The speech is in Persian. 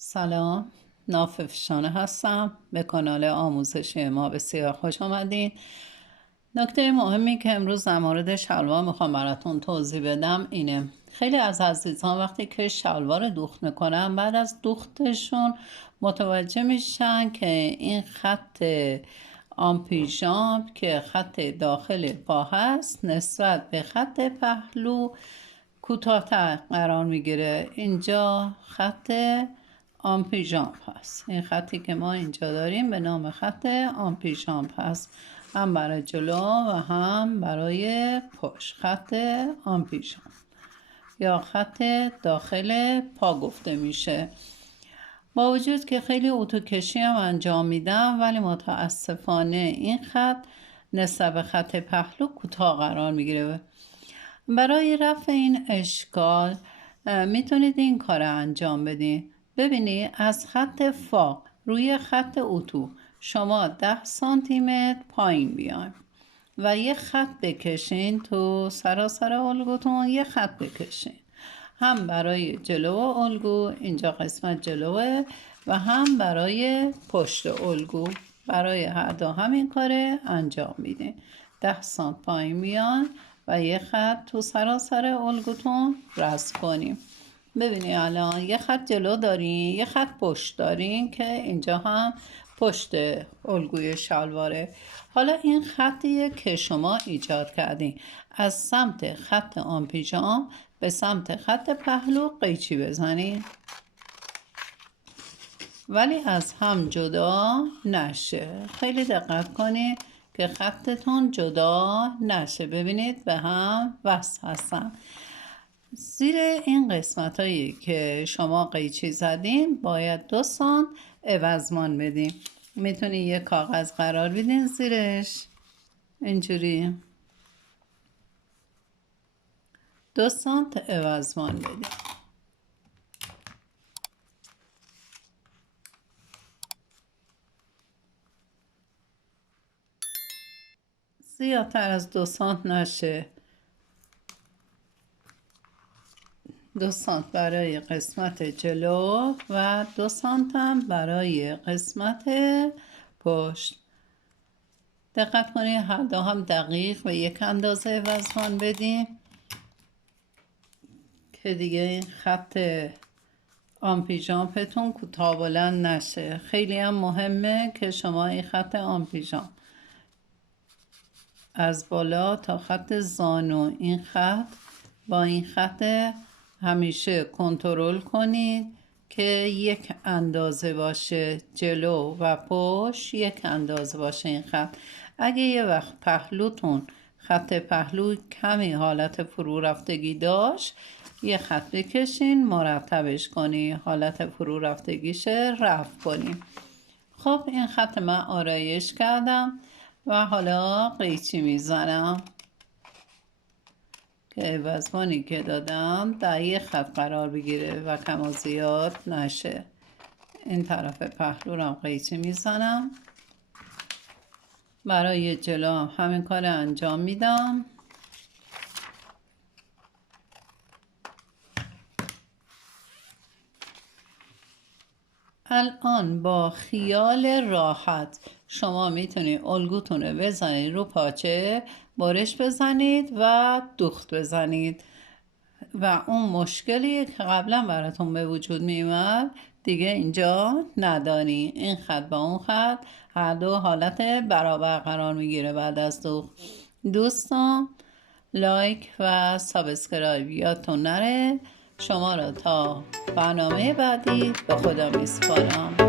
سلام، ناف افشانه هستم. به کانال آموزشی ما بسیار خوش آمدین. نکته مهمی که امروز در مورد شلوار میخوام براتون توضیح بدم اینه: خیلی از عزیزان وقتی که شلوار دوخت میکنن، بعد از دوختشون متوجه میشن که این خط آمپیژام که خط داخل پا هست نسبت به خط پهلو کوتاه‌تر قرار میگیره. اینجا خط آمپیژامپ هست. این خطی که ما اینجا داریم به نام خط آمپیژامپ هست، هم برای جلو و هم برای پشت. خط آمپیژامپ یا خط داخل پا گفته میشه. با وجود که خیلی اتوکشی هم انجام میدم، ولی متاسفانه این خط نسبت به خط پهلو کوتاه قرار میگیره. برای رفع این اشکال میتونید این کار انجام بدین. ببینید از خط فا روی خط اتو شما 10 سانتی متر پایین بیاین و یه خط بکشین تو سراسر الگوتون. یه خط بکشین هم برای جلو الگو، اینجا قسمت جلوه، و هم برای پشت الگو. برای هر دو همین کاره انجام میدین. 10 سانت پایین میان و یه خط تو سراسر الگوتون رسم کنیم. ببینید الان یه خط جلو دارین، یه خط پشت دارین که اینجا هم پشت الگوی شلواره. حالا این خطیه که شما ایجاد کردین. از سمت خط آمپیژام به سمت خط پهلو قیچی بزنین، ولی از هم جدا نشه. خیلی دقت کنید که خطتون جدا نشه. ببینید به هم وصل هستن. زیر این قسمت هایی که شما قیچی زدین باید 2 سانت عوضمان بدین. میتونید یه کاغذ قرار بدین زیرش، اینجوری 2 سانت عوضمان بدین. زیادتر از 2 سانت نشه. 2 سانت برای قسمت جلو و 2 سانت هم برای قسمت پشت. دقت کنید هر دو هم دقیق و یک اندازه عوضمان بدیم که دیگه این خط آمپیژامپتون کوتاه بلند نشه. خیلی هم مهمه که شما این خط آمپیژام از بالا تا خط زانو، این خط با این خط همیشه کنترل کنید که یک اندازه باشه. جلو و پشت یک اندازه باشه این خط. اگه یه وقت پهلوتون، خط پهلو کمی حالت فرو رفتگی داشت، یه خط بکشین مرتبش کنی، حالت فرو رفتگیشه رفع کنیم. خب این خط من آرایش کردم و حالا قیچی میزنم که عوضمانی که دادم در یه خط قرار بگیره و کم و زیاد نشه. این طرف پهلو رو هم قیچی میزنم. برای جلو هم همین کار انجام میدم. الان با خیال راحت شما میتونید الگوتون رو بزنید رو پاچه، برش بزنید و دوخت بزنید و اون مشکلی که قبلا براتون به وجود میومد دیگه اینجا نداری. این خط با اون خط هر دو حالت برابر قرار میگیره بعد از دوخت. دوستان لایک و سابسکرایب یادتون نره. شما را تا برنامه بعدی به خدا میسپارم.